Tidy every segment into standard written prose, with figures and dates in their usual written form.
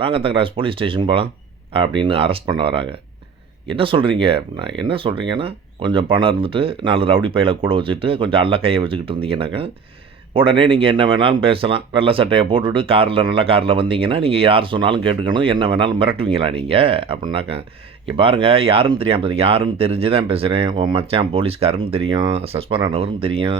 வாங்க Thangaraj police station போகலாம் அப்படின்னு அரெஸ்ட் பண்ண வராங்க. என்ன சொல்கிறீங்க அப்படின்னா, என்ன சொல்கிறீங்கன்னா, கொஞ்சம் பணம் இருந்துட்டு 4 ரவுடி பையில கூட வச்சுட்டு கொஞ்சம் அல்ல கையை வச்சுக்கிட்டு இருந்தீங்கன்னாக்கா, உடனே நீங்கள் என்ன வேணாலும் பேசலாம். வெள்ளை சட்டையை போட்டுட்டு காரில் நல்ல காரில் வந்தீங்கன்னா, நீங்கள் யார் சொன்னாலும் கேட்டுக்கணும். என்ன வேணாலும் மிரட்டுவீங்களா நீங்கள் அப்படின்னாக்கா, இங்கே பாருங்கள் யாருன்னு தெரியாமல் யாருன்னு தெரிஞ்சு தான் பேசுகிறேன். உன் மச்சான் போலீஸ்காரன்னு தெரியும், சஸ்பெண்ட் ஆனவர்னு தெரியும்,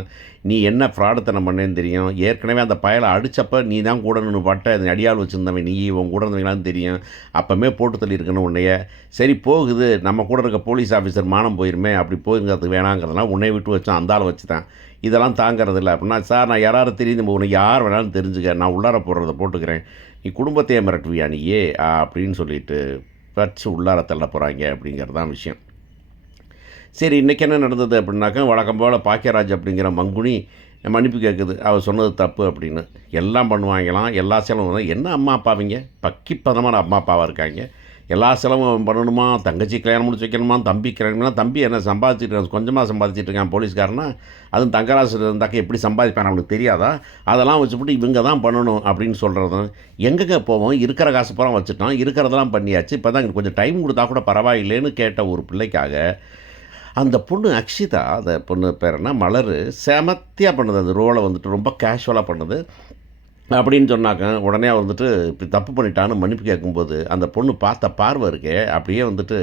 நீ என்ன ஃப்ராடுத்தனம் பண்ணேன்னு தெரியும். ஏற்கனவே அந்த பயலை அடித்தப்ப நீ தான் கூட நின்று பட்ட அடியாள் வச்சுருந்தவன் நீ உன் கூட இருந்தவங்களான்னு தெரியும். அப்போமே போட்டு தள்ளியிருக்கணும் உன்னைய. சரி போகுது, நம்ம கூட இருக்க போலீஸ் ஆஃபீஸர் மானம் போயிருமே, அப்படி போயிருங்கிறது வேணாங்கிறதுலாம் உன்னை விட்டு வச்சோம், அந்த ஆளை வச்சு தான். இதெல்லாம் தாங்கிறது இல்லை அப்படின்னா, சார் நான் யாராவது தெரியுது உனக்கு யார் வேணாலும் தெரிஞ்சுக்க, நான் உள்ளார போடுறத போட்டுக்கிறேன், நீ குடும்பத்தையே மிரட்டுவியா நீயே அப்படின்னு சொல்லிட்டு வச்சு உள்ளார தள்ள போகிறாங்க அப்படிங்கிறது தான் விஷயம். சரி இன்றைக்கி என்ன நடந்தது அப்படின்னாக்கா, வழக்கம் போல் பாக்கியராஜ் அப்படிங்கிற மங்குனி மன்னிப்பு கேட்குது. அவர் சொன்னது தப்பு அப்படின்னு. எல்லாம் பண்ணுவாங்களாம், எல்லா செலவும் என்ன அம்மா அப்பாவிங்க, பக்கிப்பதமான அம்மா அப்பாவாக இருக்காங்க. எல்லா செலவும் பண்ணணுமா, தங்கச்சி கல்யாணம் முடிச்சு வைக்கணுமா, தம்பி கல்யாணம்னா, தம்பி என்ன சம்பாதிச்சுட்டு கொஞ்சமாக சம்பாதிச்சுட்டு இருக்கான் போலீஸ்காரனா, அதுவும் தங்கராசு இருந்தாக்க எப்படி சம்பாதிப்பான் அவனுக்கு தெரியாதா, அதெல்லாம் வச்சுவிட்டு இவங்க தான் பண்ணணும் அப்படின்னு சொல்கிறதும். எங்கெங்கே போவோம், இருக்கிற காசு பூரா வச்சுட்டோம், இருக்கிறதெல்லாம் பண்ணியாச்சு, இப்போ தான் கொஞ்சம் டைம் கொடுத்தா கூட பரவாயில்லைன்னு கேட்ட ஒரு பிள்ளைக்காக அந்த பொண்ணு அக்ஷிதா, அந்த பொண்ணு பேர் என்ன மலர், செமத்தியாக பண்ணுது. அந்த ரோலை வந்துட்டு ரொம்ப கேஷுவலாக பண்ணுது அப்படின்னு சொன்னாக்க, உடனே அவர் வந்துட்டு இப்படி தப்பு பண்ணிட்டான்னு மன்னிப்பு கேட்கும்போது, அந்த பொண்ணு பார்த்த பார்வை இருக்கே, அப்படியே வந்துட்டு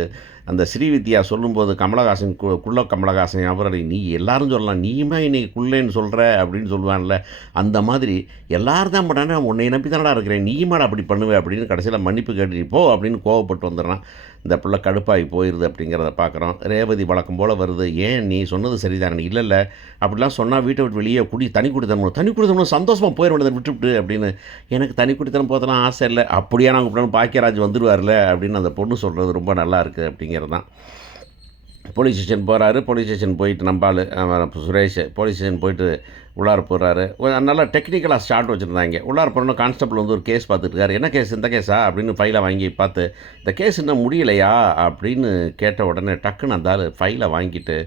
அந்த ஸ்ரீவித்யா சொல்லும்போது கமலஹாசன் குள்ள கமலஹாசன் அவரை நீ எல்லாரும் சொல்லலாம், நீயுமே இன்னைக்கு குள்ளேன்னு சொல்கிற அப்படின்னு சொல்லுவான்ல, அந்த மாதிரி எல்லோரும் தான் பண்ணானே, உன்னை நம்பி தானடா இருக்கிறேன், நீயுமாடா அப்படி பண்ணுவேன் அப்படின்னு கடைசியில் மன்னிப்பு கேட்டு போ அப்படின்னு கோவப்பட்டு வந்துடுறான். இந்த பிள்ளை கடுப்பாகி போயிடுது அப்படிங்கிறத பார்க்குறோம். ரேவதி வழக்கம் போல் வருது, ஏன் நீ சொன்னது சரிதானே, இல்லை இல்லை அப்படிலாம் சொன்னால் வீட்டை விட்டு வெளியே தனி குடித்தனம் சந்தோஷமாக போயிட வேண்டியதை விட்டுவிட்டு அப்படின்னு. எனக்கு தனி குடித்தனம் போதெல்லாம் ஆசை இல்லை, அப்படியே நாங்கள் கூப்பிட்டாலும் பாக்கியராஜ் வந்துடுவார்ல அப்படின்னு அந்த பொண்ணு சொல்கிறது ரொம்ப நல்லா இருக்குது அப்படிங்கிறது தான். போலீஸ் ஸ்டேஷன் போகிறாரு. போலீஸ் ஸ்டேஷன் போயிட்டு நம்பாள் சுரேஷ் போலீஸ் ஸ்டேஷன் போயிட்டு உள்ளார போகிறாரு. நல்லா டெக்னிக்கலாக ஸ்டார்ட் வச்சுருந்தாங்க. உள்ளார போகிறோன்னா கான்ஸ்டபிள் வந்து ஒரு கேஸ் பார்த்துட்டு இருக்காரு. என்ன கேஸ், இந்த கேஸா அப்படின்னு ஃபைலை வாங்கி பார்த்து, இந்த கேஸ் இன்னும் முடியலையா அப்படின்னு கேட்ட உடனே டக்குன்னு அந்த ஆள் ஃபைலை வாங்கிட்டு,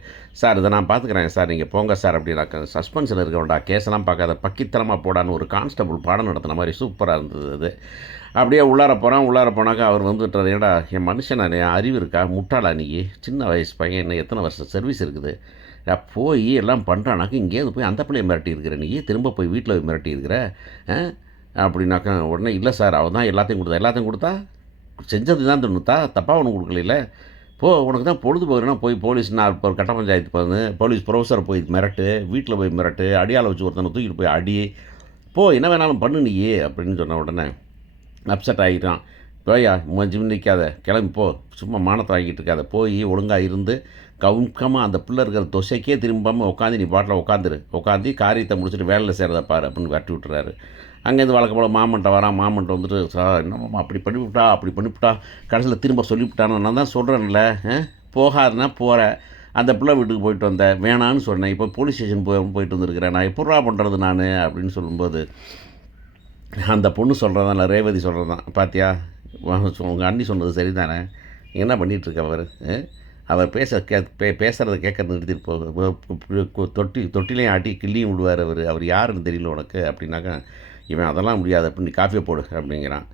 சார் இதை நான் பார்த்துக்கிறேன் சார், நீங்கள் போங்க சார் அப்படின்னாக்க, சஸ்பென்ஸில் இருக்க வேண்டாம், கேஸெல்லாம் பார்க்காத, பக்கித்தனமாக போடான்னு ஒரு கான்ஸ்டபிள் பாடம் நடத்தின மாதிரி சூப்பராக இருந்தது அது. அப்படியே உள்ளார போகிறான். உள்ளார போனாக்கா அவர் வந்துட்டு, ஏடா என் மனுஷன் என் அறிவு இருக்கா, முட்டாளா நீ, சின்ன வயசு பையன், என்ன எத்தனை வருஷம் சர்வீஸ் இருக்குது, போய் எல்லாம் பண்ணுறானாக்கா இங்கேருந்து போய் அந்த பிள்ளையை மிரட்டி இருக்கிற நீ, திரும்ப போய் வீட்டில் போய் மிரட்டி இருக்கிற அப்படின்னாக்கா, உடனே இல்லை சார் அவன் தான் எல்லாத்தையும் கொடுத்தா செஞ்சது தான் தண்ணுத்தா, தப்பாக ஒன்றும் கொடுக்கல, போ உனக்கு தான் பொழுது போகிறேன்னா போய் போலீஸ் நான் இப்போ கட்ட பஞ்சாயத்து போகுது, போலீஸ் ப்ரொஃபஸரை போய் மிரட்டு, வீட்டில் போய் மிரட்டு, அடியால் வச்சு ஒருத்தனை தூக்கிட்டு போய் அடி, போ என்ன வேணாலும் பண்ணு நீ அப்படின்னு சொன்ன உடனே அப்செட் ஆகிட்டான். போயா நிற்காத, கிளம்பி போ, சும்மா மானத்தை வாங்கிட்டு இருக்காத, போய் ஒழுங்காக இருந்து கவுக்கமாக அந்த பிள்ளை இருக்கிற தொசைக்கே திரும்பாமல் உட்காந்து நீ பாட்டில் உட்காந்து காரியத்தை முடிச்சுட்டு வேலையில் சேர்றதை பாரு அப்படின்னு வெட்டி விட்டுறாரு. அங்கேருந்து வழக்கம் போல் மாமன்ட்ட வரான். மாமன்ட்ட வந்துட்டு, சார் என்னம்மா அப்படி பண்ணிவிட்டா கடைசியில் திரும்ப சொல்லிவிட்டான்னு நான் தான் சொல்கிறேன்ல, போகாதுன்னா போகிற, அந்த பிள்ளை வீட்டுக்கு போயிட்டு வந்தேன், வேணான்னு சொன்னேன், இப்போ போலீஸ் ஸ்டேஷன் போயிட்டு வந்துருக்கிறேன், நான் எப்பட்றா பண்ணுறது நான் அப்படின்னு சொல்லும்போது, அந்த பொண்ணு சொல்கிறது தான், ரேவதி சொல்கிறது தான், பார்த்தியா உங்கள் அண்ணி சொன்னது சரி தானே, என்ன பண்ணிகிட்ருக்க அவர் பேசுகிறத கேட்கறது நிறுத்திட்டு தொட்டிலையும் ஆட்டி கிள்ளியும் விடுவார் அவர் யாருன்னு தெரியல உனக்கு அப்படின்னாக்கா, இவன் அதெல்லாம் முடியாது அப்படின்னு, நீ காஃபியை போடு அப்படிங்கிறான்.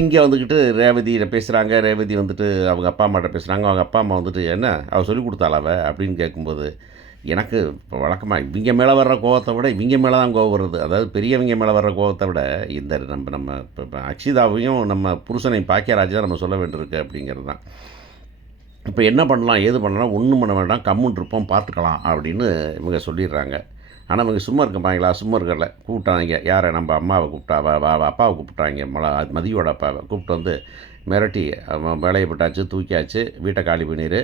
இங்கே வந்துக்கிட்டு ரேவதியிட பேசுகிறாங்க. ரேவதி வந்துட்டு அவங்க அப்பா அம்மாட்ட பேசுகிறாங்க. அவங்க அப்பா அம்மா வந்துட்டு, என்ன அவள் சொல்லி கொடுத்தாள் அப்படின்னு கேட்கும்போது, எனக்கு இப்போ வழக்கமாக இவங்க மேலே வர்ற கோவத்தை விட இவங்க மேலே தான் கோவம் வருது. அதாவது பெரியவங்க மேலே வர்ற கோவத்தை விட இந்த நம்ம இப்போ அக்ஷிதாவையும் நம்ம புருஷனை பாக்கியராஜ் தான் நம்ம சொல்ல வேண்டியிருக்கு அப்படிங்கிறது தான். இப்போ என்ன பண்ணலாம், ஏது பண்ணலாம், ஒன்றும் பண்ண வேண்டாம், கம்முன்னு இருப்போம், பார்த்துக்கலாம் அப்படின்னு இவங்க சொல்லிடுறாங்க. ஆனால் இவங்க சும்மா இருப்பாங்களா, சும்மா இருக்கல, கூப்பிட்டாங்க யாரை, நம்ம அம்மாவை கூப்பிட்டா, அப்பாவை கூப்பிட்டாங்க, மதியோட அப்பாவை கூப்பிட்டு வந்து மிரட்டி வேலையை விட்டாச்சு, தூக்கியாச்சு, வீட்டை காலி பண்ணிடு,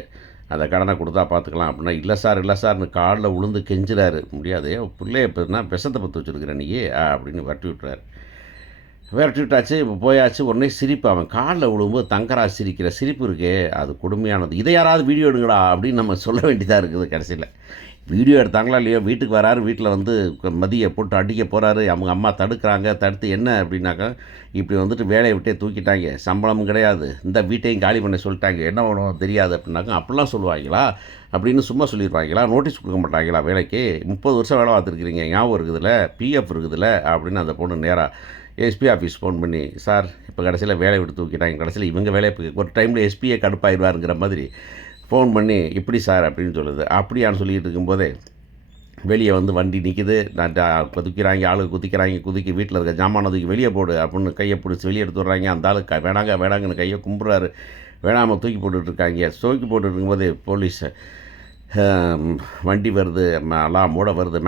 அந்த கடனை கொடுத்தா பார்த்துக்கலாம் அப்படின்னா, இல்லை சார்னு காலில் உளுந்து கெஞ்சுறாரு. முடியாது, பிள்ளைய இப்போ விஷத்தை பற்ற வச்சுருக்கிறேன் நீ அப்படின்னு விரட்டி விட்டாச்சு. இப்போ போயாச்சு. உடனே சிரிப்பு, அவன் காலில் விழும்போது தங்கராஜ் சிரிக்கிற சிரிப்பு இருக்கே அது கொடுமையானது. இதை யாராவது வீடியோ எடுங்கடா அப்படின்னு நம்ம சொல்ல வேண்டியதாக இருக்குது. கடைசியில் வீடியோ எடுத்தாங்களா இல்லையோ, வீட்டுக்கு வராரு, வீட்டில் வந்து மதியை போட்டு அடிக்க போகிறாரு, அவங்க அம்மா தடுக்கிறாங்க. தடுத்து என்ன அப்படின்னாக்கா, இப்படி வந்துட்டு வேலையை விட்டே தூக்கிட்டாங்க, சம்பளமும் கிடையாது, இந்த வீட்டையும் காலி பண்ண சொல்லிட்டாங்க, என்ன பண்ணுவோம் தெரியாது அப்படின்னாக்கா, அப்படிலாம் சொல்லுவாங்களா அப்படின்னு சும்மா சொல்லிடுவாங்களா, நோட்டீஸ் கொடுக்க மாட்டாங்களா வேலைக்கு, 30 வருஷம் வேலை பார்த்துருக்குறீங்க, ஞாபகம் இருக்குதுல்ல, பிஎஃப் இருக்குதுல்ல அப்படின்னு அந்த பொண்ணு நேராக எஸ்பி ஆஃபீஸ் ஃபோன் பண்ணி, சார் இப்போ கடைசியில் வேலையை விட்டு தூக்கிட்டாங்க, கடைசியில் இவங்க வேலையை ஒரு டைமில் எஸ்பியே கடுப்பாயிடுவாருங்கிற மாதிரி ஃபோன் பண்ணி, இப்படி சார் அப்படின்னு சொல்லுது. அப்படியான்னு சொல்லிகிட்டு இருக்கும்போதே வெளியே வந்து வண்டி நிற்கிது. குதிக்கிறாங்க, ஆளுங்க குதிக்கிறாங்க, குதிக்கி வீட்டில் இருக்க ஜாமானை தூக்கி வெளியே போடு அப்படின்னு கையை பிடிச்சி வெளியே எடுத்து விட்றாங்க. அந்த ஆளு வேணாங்க வேணாங்கன்னு கையை கும்பிட்றாரு. வேணாமல் தூக்கி போட்டுட்ருக்காங்க. தூக்கி போட்டுருக்கும்போது போலீஸ் வண்டி வருது, அலாமோட வருது,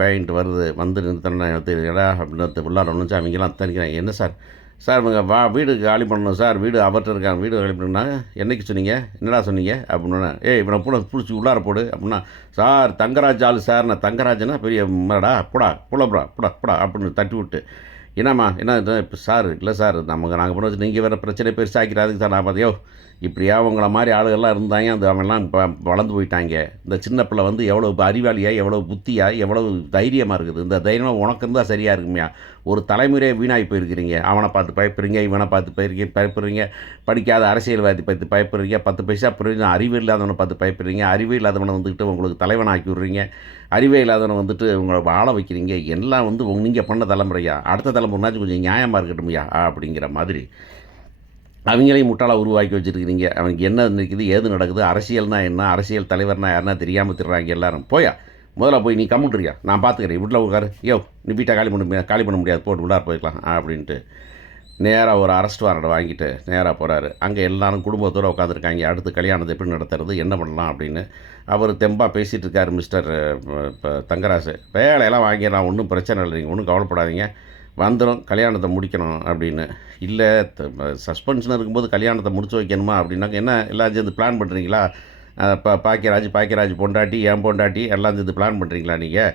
பேயின்ட்டு வருது. வந்து நிறுத்தினா அப்படின்னு உள்ளார நுழைஞ்சு அவங்கெல்லாம் தனிக்கிறாங்க. என்ன சார், சார் இவங்க வீடு காலி பண்ணணும் சார், வீடு அவர்கிட்ட இருக்காங்க, வீடு காலி பண்ணணும்னா என்றைக்கு சொன்னீங்க, என்னடா சொன்னீங்க அப்படின்னா, இவனை பிடிச்சி உள்ளார போடு அப்படின்னா, சார் தங்கராஜ் ஆள் சார், நான் தங்கராஜனா பெரிய மடா புடா அப்படின்னு தட்டி விட்டு, என்னம்மா என்ன இப்போ சார் இல்லை சார் நாங்கள் பண்ண வச்சு நீங்கள் வேறு பிரச்சனை பெருசாக்கிறாதுக்கு சார். நான் பார்த்தியோ இப்படியா உங்களை மாதிரி ஆளுகள்லாம் இருந்தாங்க, அந்த அவங்கெல்லாம் இப்போ வளர்ந்து போயிட்டாங்க. இந்த சின்ன பிள்ளை வந்து எவ்வளோ அறிவாளியாக, எவ்வளோ புத்தியாக, எவ்வளோ தைரியமாக இருக்குது. இந்த தைரியம் உனக்கு இருந்தால் சரியாக இருக்குமையா. ஒரு தலைமுறையை வீணாகி போயிருக்கிறீங்க. அவனை பார்த்து பயப்படுறீங்க, இவனை பார்த்து பயப்படுறீங்க, படிக்காத அரசியல்வாதி பார்த்து பயப்படுறீங்க, 10 பைசா புரியுது அறிவு இல்லாதவனை பார்த்து பயப்படுறீங்க, அறிவு இல்லாதவனை வந்துக்கிட்டு உங்களுக்கு தலைவனை ஆக்கி விட்றீங்க, அறிவே இல்லாதவனை வந்துட்டு உங்களை வாழ வைக்கிறீங்க. எல்லாம் வந்து நீங்கள் பண்ண தலைமுறையா, அடுத்த தலைமுறைனாச்சும் கொஞ்சம் நியாயமாக இருக்கட்டும்யா அப்படிங்கிற மாதிரி அவங்களையும் முட்டாளாக உருவாக்கி வச்சுருக்கிறீங்க. அவனுக்கு என்ன இருக்குது, ஏது நடக்குது, அரசியல்னா என்ன, அரசியல் தலைவர்னா யாருன்னா தெரியாமல் திடுறாங்க எல்லாரும். போயா முதல்ல போய் நீ கம்முட்டுறியா, நான் பார்த்துக்கிறேன், வீட்டில் உட்காரு, நீ வீட்டை காலி பண்ண முடியாது, போட்டு உள்ளார போய்க்கலாம் அப்படின்ட்டு நேராக ஒரு அரெஸ்ட் வாரண்ட் வாங்கிட்டு நேராக போகிறாரு. அங்கே எல்லாரும் குடும்பத்தோடு உட்காந்துருக்காங்க. அடுத்து கல்யாணத்தை எப்படி நடத்துறது, என்ன பண்ணலாம் அப்படின்னு அவர் தெம்பாக பேசிகிட்டு இருக்கார். மிஸ்டர் இப்போ தங்கராசு, வேலையெல்லாம் வாங்கிடலாம், ஒன்றும் பிரச்சனை இல்லை, நீங்கள் ஒன்றும் கவலைப்படாதீங்க, வந்துடும், கல்யாணத்தை முடிக்கணும் அப்படின்னு. இல்லை சஸ்பென்ஷன் இருக்கும்போது கல்யாணத்தை முடிச்சு வைக்கணுமா அப்படின்னாக்க, என்ன எல்லாம் சேர்ந்து பிளான் பண்ணுறீங்களா, இப்போ பாக்கியராஜ் பொண்டாட்டி, என் பொண்டாட்டி எல்லாம் சேர்ந்து பிளான் பண்ணுறீங்களா நீங்கள்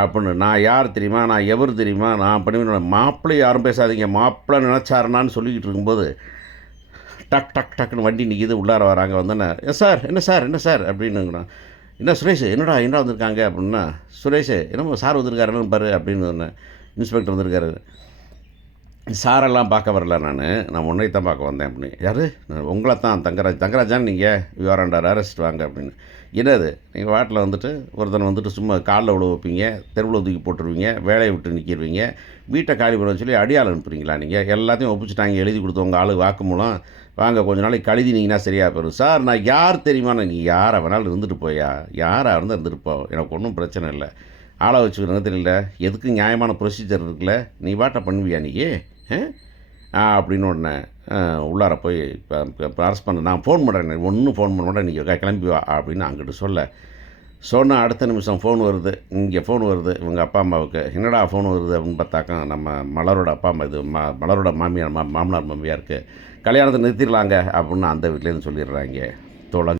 அப்படின்னு. நான் யார் தெரியுமா, நான் எவர் தெரியுமா, நான் பண்ணி மாப்பிள்ளை யாரும் பேசாதீங்க, மாப்பிள்ளை நினச்சாருனான்னு சொல்லிக்கிட்டு இருக்கும்போது டக்குன்னு வண்டி நிற்கிது. உள்ளார வராங்க. வந்தோன்னே, சார் என்ன சார் அப்படின்னுங்கிறான். என்ன சுரேஷ், என்னடா வந்திருக்காங்க அப்படின்னா, சுரேஷ் என்னமோ சார் வந்திருக்காருன்னு பாரு அப்படின்னு. இன்ஸ்பெக்டர் வந்திருக்காரு. சாரெல்லாம் பார்க்க வரல, நான் உன்னை தான் பார்க்க வந்தேன் அப்படின்னு. யார், உங்களை தான் தங்கராஜான்னு நீங்கள் யூஆர் அண்டர் அரெஸ்ட் வாங்க அப்படின்னு. என்னது, நீங்கள் வாட்டில் வந்துட்டு ஒருத்தனை வந்துட்டு சும்மா காலில் விழ வைப்பீங்க, தெருவில் தூக்கி போட்டுருவீங்க, வேலையை விட்டு நிற்கிடுவீங்க, வீட்டை காலி பண்ண சொல்லி அடியால் அனுப்புறீங்களா நீங்கள்? எல்லாத்தையும் ஒப்பிச்சுட்டாங்க, எழுதி கொடுத்தவங்க ஆளு வாக்குமூலம் வாங்க, கொஞ்ச நாளைக்கு கழுதினீங்கன்னா சரியாக போயிடும். சார் நான் யார் தெரியுமா, நீ யாரை வேணாலும் இருந்துட்டு போயா, யாராக இருந்தால் இருந்துட்டு போ, எனக்கு ஒன்றும் பிரச்சனை இல்லை, ஆளை வச்சுக்கிறேங்க தெரியல, எதுக்கு நியாயமான ப்ரொசீஜர் இருக்குல்ல, நீ வாட்டை பண்ணுவியா நீ அப்படின்னு உடனே உள்ளார போய் இப்போ அரெஸ்ட் பண்ண நான் ஃபோன் பண்ணுறேன், ஒன்றும் ஃபோன் பண்ண மாட்டேன், நீங்கள் கிளம்பி வா அப்படின்னு அங்கிட்டு சொன்ன அடுத்த நிமிஷம் ஃபோன் வருது. இங்கே ஃபோன் வருது இவங்க அப்பா அம்மாவுக்கு. என்னடா ஃபோன் வருது அப்படின்னு பார்த்தாக்கா, நம்ம மலரோட அப்பா அம்மா, இது மலரோட மாமியார் மாமனார் மாமியாருக்கு கல்யாணத்தை நிறுத்திடலாங்க அப்படின்னு அந்த வீட்டிலேருந்து சொல்லிடுறாங்க.